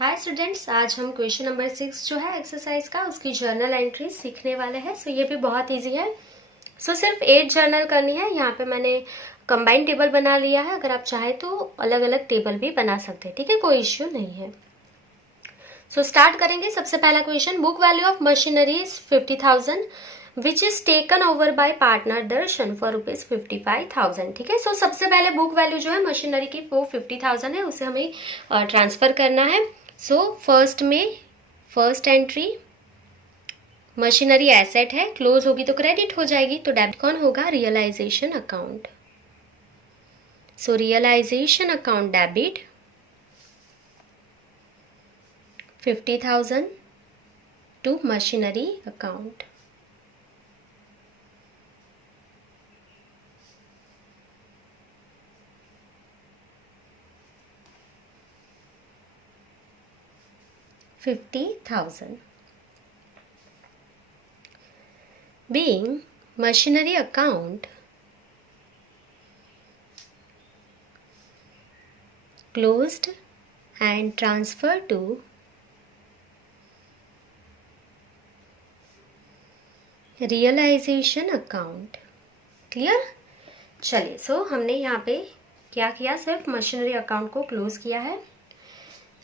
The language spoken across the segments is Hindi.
हाय स्टूडेंट्स, आज हम क्वेश्चन नंबर 6 जो है एक्सरसाइज का उसकी जर्नल एंट्री सीखने वाले हैं। सो ये भी बहुत इजी है। सिर्फ 8 जर्नल करनी है। यहाँ पे मैंने कंबाइंड टेबल बना लिया है। अगर आप चाहे तो अलग अलग टेबल भी बना सकते हैं, ठीक है, कोई इश्यू नहीं है। स्टार्ट करेंगे। सबसे पहला question, book value of machinery is 50,000 which is taken over by partner Darshan for ₹55,000। ठीक है, सबसे पहले बुक वैल्यू जो है मशीनरी की वो 50,000 है, उसे हमें ट्रांसफर करना है। फर्स्ट में फर्स्ट एंट्री मशीनरी एसेट है, क्लोज होगी तो क्रेडिट हो जाएगी, तो डेबिट कौन होगा? Realization account. Realisation account debit 50,000 to machinery account. $50,000 being machinery account closed and transferred to realization account. Clear? चलिए, हमने यहाँ पे क्या किया? सिर्फ मशीनरी अकाउंट को क्लोज किया है।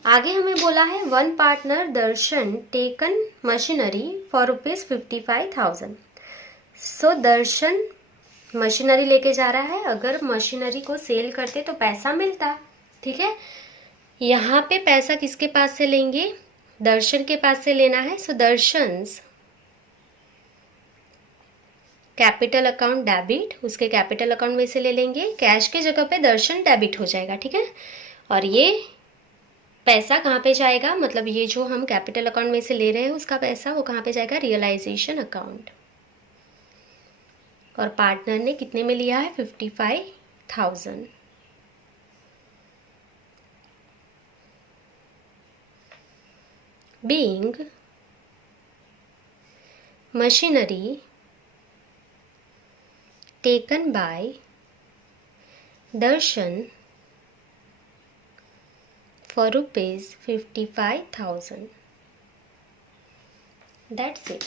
आगे हमें बोला है one partner Darshan taken machinery for ₹55,000। Darshan machinery लेके जा रहा है। अगर मशीनरी को सेल करते तो पैसा मिलता, ठीक है। यहाँ पे पैसा किसके पास से लेंगे? दर्शन के पास से लेना है। दर्शंस कैपिटल अकाउंट डेबिट, उसके कैपिटल अकाउंट में से ले लेंगे। कैश के जगह पे दर्शन डेबिट हो जाएगा, ठीक है। और ये पैसा कहाँ पे जाएगा? मतलब ये जो हम कैपिटल अकाउंट में से ले रहे हैं उसका पैसा वो कहाँ पे जाएगा? Realisation account. और पार्टनर ने कितने में लिया है? 55,000। Being machinery taken by Darshan for ₹55,000। That's it।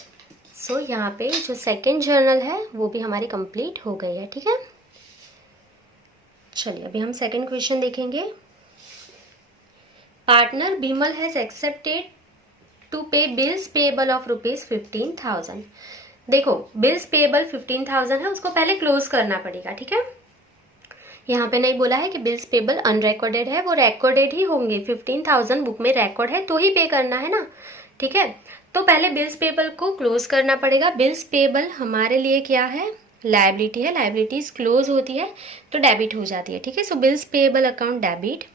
यहाँ पे जो सेकेंड जर्नल है वो भी हमारी कंप्लीट हो गई है, ठीक है। चलिए, अभी हम सेकेंड क्वेश्चन देखेंगे। Partner Bimal has accepted to pay bills payable of ₹15,000। देखो, बिल्स पेएबल 15,000 है, उसको पहले क्लोज करना पड़ेगा, ठीक है। यहाँ पे नहीं बोला है कि बिल्स पेबल अनरिकॉर्डेड है, वो रिकॉर्डेड ही होंगे। 15,000 बुक में रिकॉर्ड है तो ही पे करना है ना, ठीक है। तो पहले बिल्स पेबल को क्लोज करना पड़ेगा। बिल्स पेबल हमारे लिए क्या है? लायबिलिटी है। लायबिलिटीज क्लोज होती है तो डेबिट हो जाती है, ठीक है। Bills payable account debit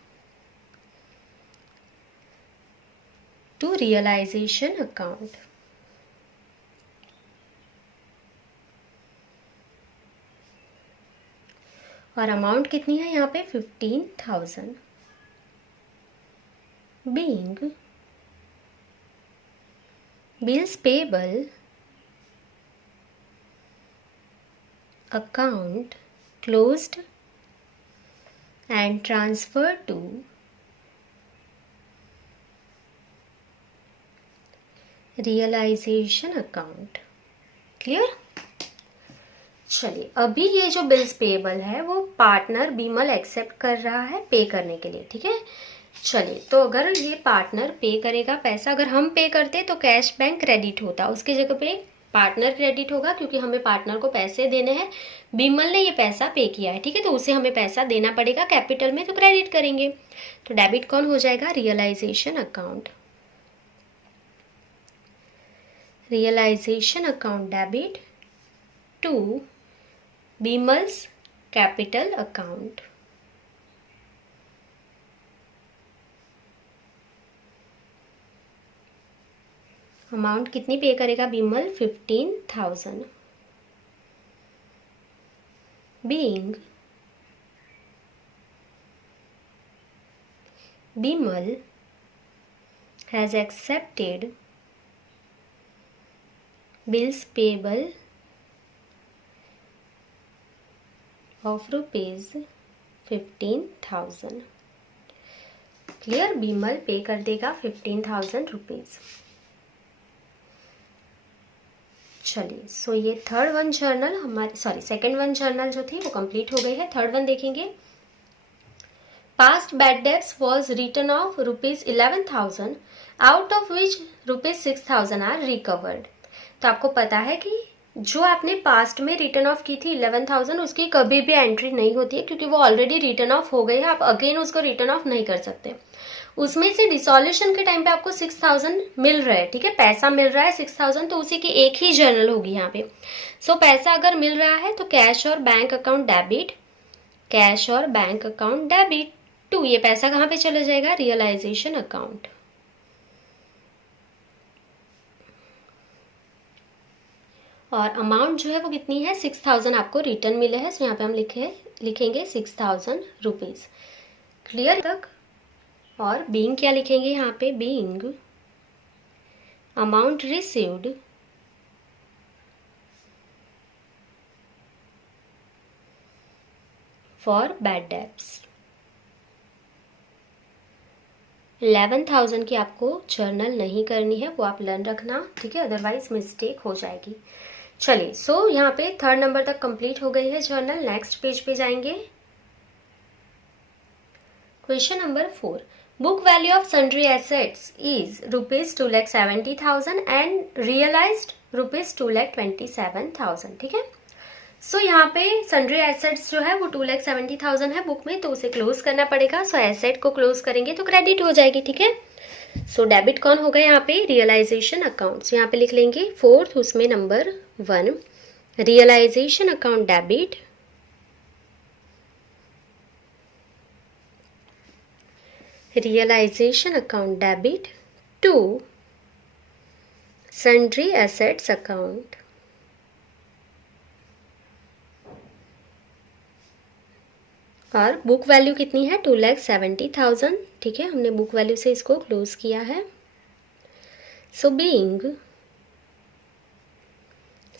to realisation account. और अमाउंट कितनी है यहाँ पे? 15,000। Being bills payable account closed and transfer to realisation account. Clear? चलिए, अभी ये जो बिल्स पेएबल है वो पार्टनर बिमल एक्सेप्ट कर रहा है पे करने के लिए, ठीक है। चलिए, तो अगर ये पार्टनर पे करेगा पैसा, अगर हम पे करते तो कैश बैंक क्रेडिट होता, उसकी जगह पे पार्टनर क्रेडिट होगा क्योंकि हमें पार्टनर को पैसे देने हैं। बिमल ने ये पैसा पे किया है, ठीक है, तो उसे हमें पैसा देना पड़ेगा कैपिटल में, तो क्रेडिट करेंगे। तो डेबिट कौन हो जाएगा? Realisation account. Realisation account debit to Bimal's capital account. Amount कितनी पे करेगा Bimal? 15,000। Being Bimal has accepted bills payable of ₹15,000। Clear. Bimal pay कर देगा 15,000 रुपीज। चलिए, सो ये थर्ड वन जर्नल हमारे, सॉरी सेकेंड वन जर्नल जो थी वो कंप्लीट हो गई है। थर्ड वन देखेंगे। Past bad debts was written off ₹11,000 out of which ₹6,000 are recovered. तो आपको पता है कि जो आपने पास्ट में रिटर्न ऑफ की थी 11,000, उसकी कभी भी एंट्री नहीं होती है क्योंकि वो ऑलरेडी रिटर्न ऑफ हो गई है। आप अगेन उसको रिटर्न ऑफ नहीं कर सकते। उसमें से डिसॉल्यूशन के टाइम पे आपको 6,000 मिल रहा है, ठीक है, पैसा मिल रहा है 6,000, तो उसी की एक ही जर्नल होगी यहाँ पे। सो पैसा अगर मिल रहा है तो कैश और बैंक अकाउंट डेबिट, कैश और बैंक अकाउंट डेबिट टू, ये पैसा कहाँ पे चला जाएगा? Realisation account. और अमाउंट जो है वो कितनी है? 6,000 आपको रिटर्न मिले हैं। सो यहाँ पे हम लिखेंगे 6,000 रुपीज। क्लियर तक? और बीइंग क्या लिखेंगे यहाँ पे? Being amount received for bad debts. 11,000 की आपको जर्नल नहीं करनी है, वो आप लर्न रखना, ठीक है, अदरवाइज मिस्टेक हो जाएगी। चलिए, सो यहाँ पे थर्ड नंबर तक कंप्लीट हो गई है जर्नल। नेक्स्ट पेज पे जाएंगे। Question number 4। Book value of sundry assets is ₹2,70,000 and realized ₹2,27,000, ठीक है। सो यहाँ पे सन्ड्री एसेट्स जो है वो 2,70,000 है बुक में, तो उसे क्लोज करना पड़ेगा। सो एसेट को क्लोज करेंगे तो क्रेडिट हो जाएगी, ठीक है। सो डेबिट कौन होगा यहाँ पे? Realization account. यहाँ पे लिख लेंगे फोर्थ, उसमें number 1 realization account debit, realization account debit to sundry assets account. और बुक वैल्यू कितनी है? 2,70,000, ठीक है, हमने बुक वैल्यू से इसको क्लोज किया है। So being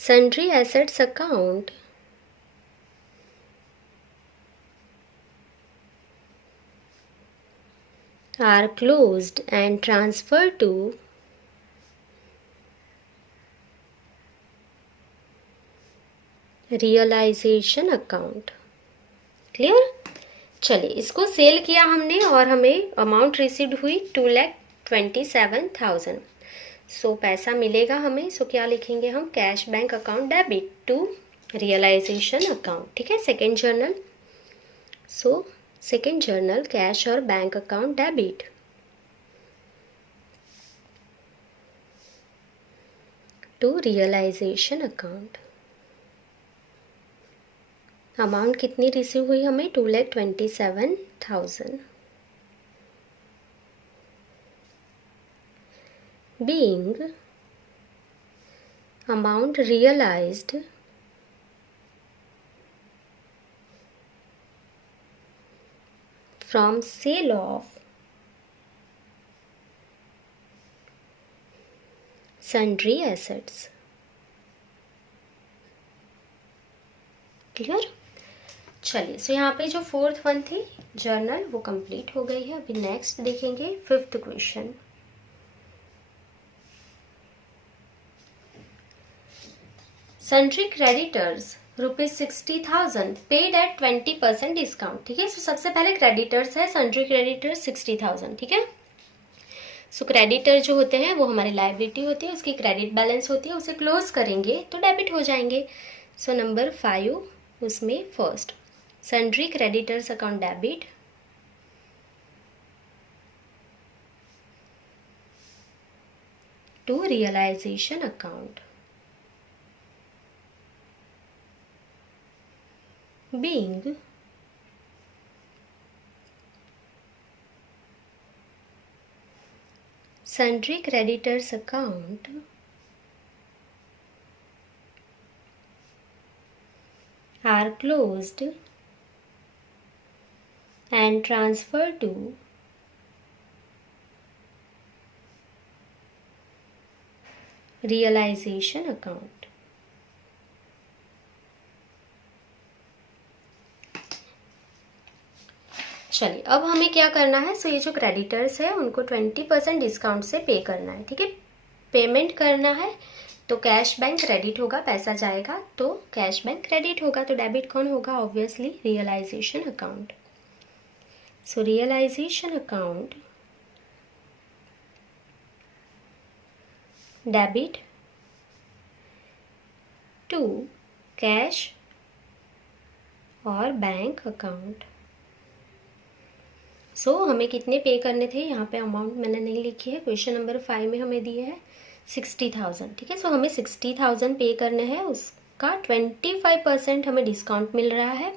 sundry assets account are closed and transferred to realization account। Clear? चलिए, इसको सेल किया हमने और हमें अमाउंट रिसीव्ड हुई 2,27,000। सो पैसा मिलेगा हमें। सो क्या लिखेंगे हम? Cash bank account debit to realisation account, ठीक है, second journal. So second journal cash और bank account debit to realisation account. Amount कितनी रिसीव हुई हमें? 2,27,000। Being amount realised from sale of sundry assets। क्लियर? चलिए, सो यहाँ पे जो फोर्थ वन थी जर्नल वो कंप्लीट हो गई है। अभी नेक्स्ट देखेंगे fifth question. Sundry creditors ₹60,000 paid at 20% discount, ठीक है। सो सबसे पहले क्रेडिटर्स है, सन्ड्री क्रेडिटर्स 60,000, ठीक है। सो क्रेडिटर जो होते हैं वो हमारी लायबिलिटी होती है, उसकी क्रेडिट बैलेंस होती है, उसे क्लोज करेंगे तो डेबिट हो जाएंगे। सो नंबर 5, उसमें first sundry creditors account debit to realisation account. Being sundry creditors account are closed and transferred to realization account। चलिए अब हमें क्या करना है, सो ये जो क्रेडिटर्स है उनको 20% डिस्काउंट से पे करना है, ठीक है। पेमेंट करना है तो कैश बैंक क्रेडिट होगा, पैसा जाएगा तो कैश बैंक क्रेडिट होगा, तो डेबिट कौन होगा, obviously realization account. So realization account debit to cash और बैंक अकाउंट। सो हमें कितने पे करने थे, यहाँ पे अमाउंट मैंने नहीं लिखी है, क्वेश्चन नंबर 5 में हमें दिए है 60,000, ठीक है। सो हमें 60,000 पे करने हैं, उसका 25% हमें डिस्काउंट मिल रहा है।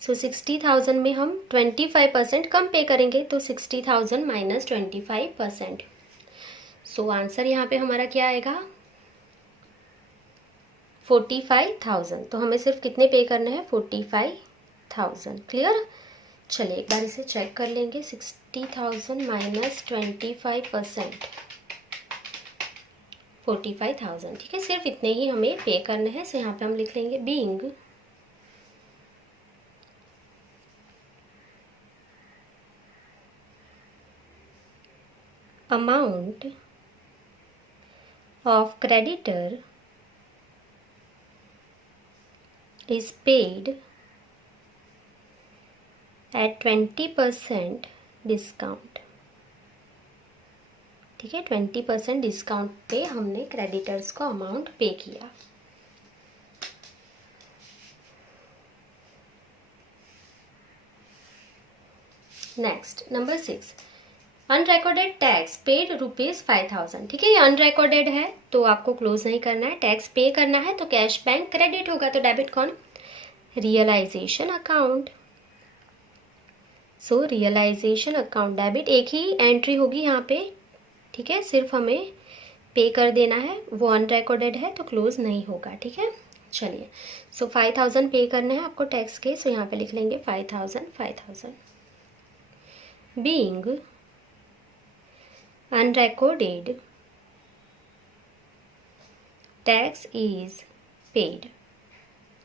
सो 60,000 में हम 25% कम पे करेंगे, तो 60,000 माइनस 25%। सो आंसर यहाँ पे हमारा क्या आएगा, 45,000। तो हमें सिर्फ कितने पे करने हैं, 45,000। क्लियर। चलिए एक बार इसे चेक कर लेंगे, 60,000 माइनस 25%, 45,000, ठीक है। सिर्फ इतने ही हमें पे करने हैं। सो यहाँ पे हम लिख लेंगे being amount of creditor is paid at 20% discount, ठीक है। 20% डिस्काउंट पे हमने क्रेडिटर्स को अमाउंट पे किया। Next number 6, unrecorded tax paid ₹5,000, ठीक है। ये अनरिकॉर्डेड है तो आपको क्लोज नहीं करना है, टैक्स पे करना है तो कैश बैंक क्रेडिट होगा, तो डेबिट कौन, realisation account. So realization account debit, एक ही एंट्री होगी यहाँ पे, ठीक है। सिर्फ हमें पे कर देना है, वो अनरिकॉर्डेड है तो क्लोज नहीं होगा, ठीक है। चलिए सो 5,000 पे करने हैं आपको टैक्स के, सो यहाँ पे लिख लेंगे 5,000 being unrecorded tax is paid,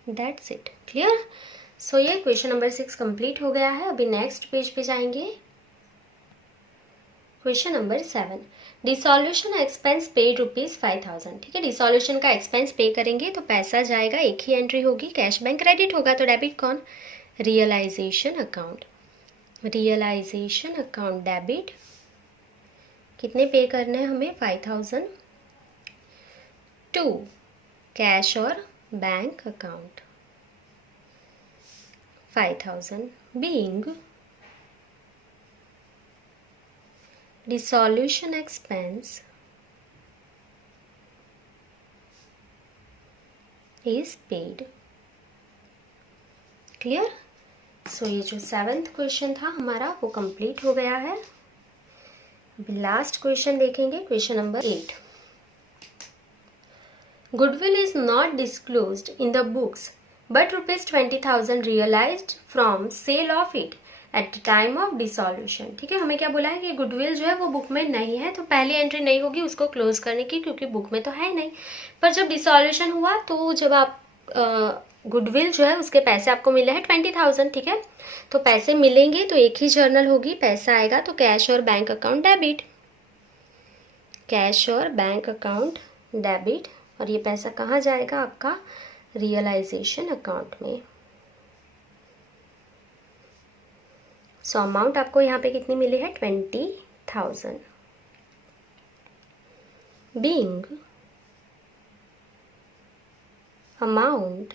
that's it, clear। सो ये क्वेश्चन नंबर 6 कंप्लीट हो गया है। अभी नेक्स्ट पेज पे जाएंगे, question number 7, dissolution expense paid ₹5,000, ठीक है। डिसॉल्यूशन का एक्सपेंस पे करेंगे तो पैसा जाएगा, एक ही एंट्री होगी, कैश बैंक क्रेडिट होगा, तो डेबिट कौन, realisation account. Realisation account debit, कितने पे करने हैं हमें, 5,000 टू कैश और bank account, 5,000 being dissolution expense is paid, clear. So ये जो 7th क्वेश्चन था हमारा वो कंप्लीट हो गया है। लास्ट क्वेश्चन देखेंगे, question number 8, goodwill is not disclosed in the books but ₹20,000 realized from sale of it at the time of dissolution, ठीक है। हमें क्या बोला है कि गुडविल जो है वो बुक में नहीं है, तो पहली एंट्री नहीं होगी उसको क्लोज करने की, क्योंकि बुक में तो है नहीं। पर जब डिसॉल्यूशन हुआ तो जब आप गुडविल जो है उसके पैसे आपको मिले हैं 20,000, ठीक है। तो पैसे मिलेंगे तो एक ही जर्नल होगी, पैसा आएगा तो कैश और बैंक अकाउंट डेबिट, कैश और बैंक अकाउंट डेबिट, और ये पैसा कहाँ जाएगा आपका, रियलाइजेशन अकाउंट में। सो अमाउंट आपको यहाँ पे कितनी मिली है, 20,000 being amount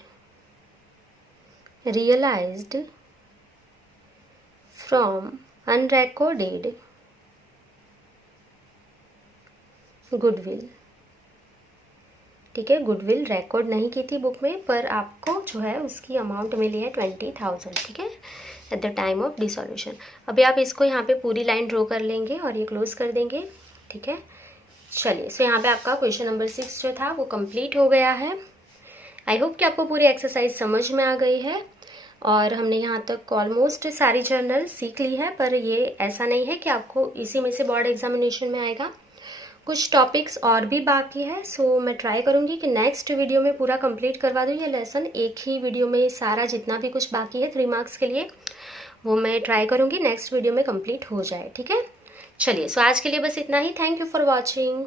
realized from unrecorded goodwill, ठीक है। गुडविल रिकॉर्ड नहीं की थी बुक में, पर आपको जो है उसकी अमाउंट मिली है 20,000, ठीक है, eight the time of dissolution. अभी आप इसको यहाँ पे पूरी लाइन ड्रॉ कर लेंगे और ये क्लोज कर देंगे, ठीक है। चलिए सो यहाँ पे आपका क्वेश्चन नंबर 6 जो था वो कंप्लीट हो गया है। आई होप कि आपको पूरी एक्सरसाइज समझ में आ गई है और हमने यहाँ तक ऑलमोस्ट सारी जर्नल सीख ली है, पर ये ऐसा नहीं है कि आपको इसी में से बोर्ड एग्जामिनेशन में आएगा, कुछ टॉपिक्स और भी बाकी है। सो मैं ट्राई करूँगी कि नेक्स्ट वीडियो में पूरा कंप्लीट करवा दूँ ये लेसन, एक ही वीडियो में सारा जितना भी कुछ बाकी है 3 मार्क्स के लिए, वो मैं ट्राई करूँगी नेक्स्ट वीडियो में कंप्लीट हो जाए, ठीक है। चलिए, सो आज के लिए बस इतना ही। Thank you for watching.